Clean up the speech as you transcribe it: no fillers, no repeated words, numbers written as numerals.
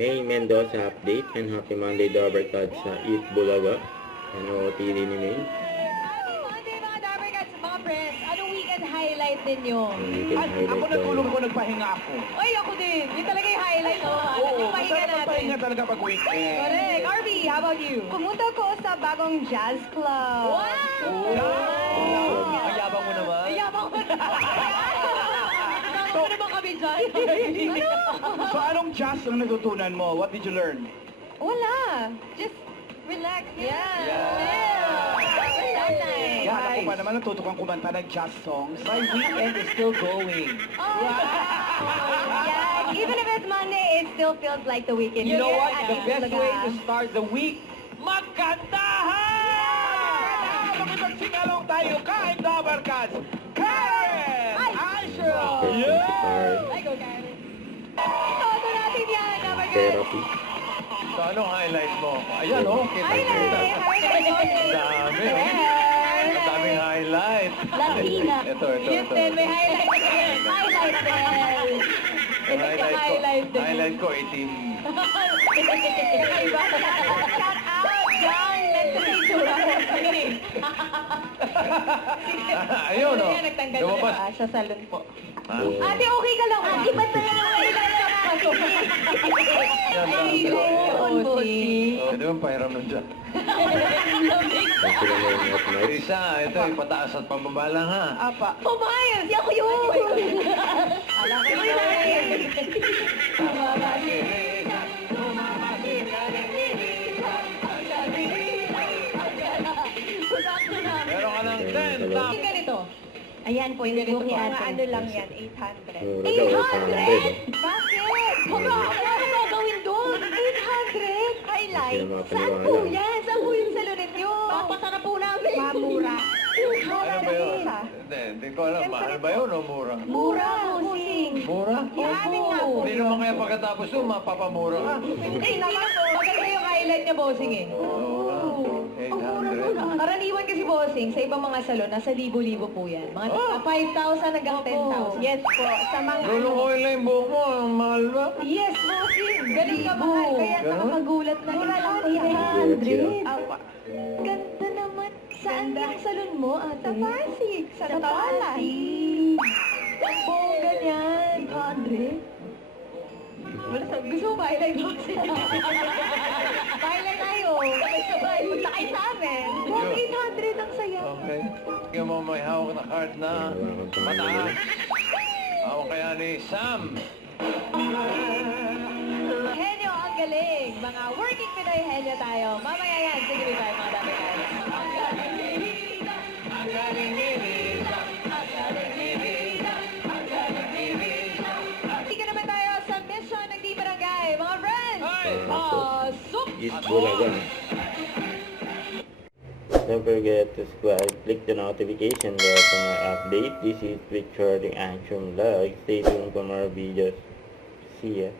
May Mendoza update and happy Monday Dabarkad sa Eat Bulaga. Ano OOTD ni May? Monday mga Dabarkats, mga friends, anong weekend highlight ninyo? Ako natulog ko, nagpahinga ako. Ay, ako din. Yun talaga yung highlight, no? Oo, Yung pahinga masarap natin. magpahinga talaga pag weekend. Correct. Arby, how about you? Pumunta ko sa bagong jazz club. Ang yabang mo naman. Ay, yabang ko na. Ano naman kami dyan? So anong jazz ang natutunan mo? What did you learn? Wala. Just relax. Yan, ako pa naman natuto kang kumanta ng jazz songs. My weekend is still going. Yeah, even if it's Monday, it still feels like the weekend. You know what? At The Eat best Bulaga. way to start the week, magkantahan! Makipagsingalong tayo, kain Dabarkats! Karen! Aisha! Yeah! Ay, go, Karen. Todo natin yan, Dabarkats. Therapy. So, anong highlight mo? Ayan, oh. Highlight! Ang dami, oh. Ang daming highlight. Latina. Ito. Yes, then, may highlight din. Highlight din. Yung highlight din. highlight ko, itim. Kakaiba. Shout out, John. Next to picture. Ayun, oh. Ayan, nagtanggal Lumabas. na sa salon po. Ha? Ate, okay ka lang. Ate, ba't na lang Yan lang. Ay, bossing. Pwede bang pahiram nun dyan? Ang sila mo yung at night. Isa, ito, ipataas at pambaba lang, ha? Apa. Pumayos! Di ako yun! Alam ko yun. Meron ka ng 10 top. Yung ganito. Ayan po, yung book ni Mga ate. ano lang yan, 800. Oh, nagawa ka ng bed. Bakit? Wala ako gagawin doon. 800? Highlight? Sino mga Saan paniwala? po yan? Saan po yung salon ninyo? Papasarap po namin. Mamura. Ano ba yun? Hindi ko alam. Mahal ba yun o mura? Mura, bossing. Mura? Amin nga po. Hindi naman kaya pagkatapos yun, mapapamura ka. Hindi naman po. Maganda yung highlight niya, bossing eh. Oo. 800. Karaniwan kasi bossing, sa ibang mga salon, nasa libo-libo po yan. Mga 5,000 hanggang 10,000. Yes po, sa mga... Lulukoy lang yung buhok mo. Ang mahal ba? Yes, bossing. Galing ka mahal. Kaya Ganon? nakakagulat na. Mura lang po yan. 800. Awa. Ganda naman. Saan yung salon mo, ate? Sa Pasig. Sa Pasig. Bongga niyan. 800. Gusto mo ba highlight boxing? Highlight tayo. Sabay-sabay. Punta kayo sa amin. 800 ang saya. Okay. Tingnan mo may hawak na card na mataas. Hawak kaya ni Sam. Henyo, ang galing. Mga working Pinoy henyo tayo. Mamaya yan. Sige, tayo mga dami guys. Hindi naman tayo sa mission ng Di Barangay. Mga friends, pasok! Eat Bulaga. Don't forget to subscribe, click the notification bell for my update. This is Victor the Action Vlog. Stay tuned for more videos. See ya.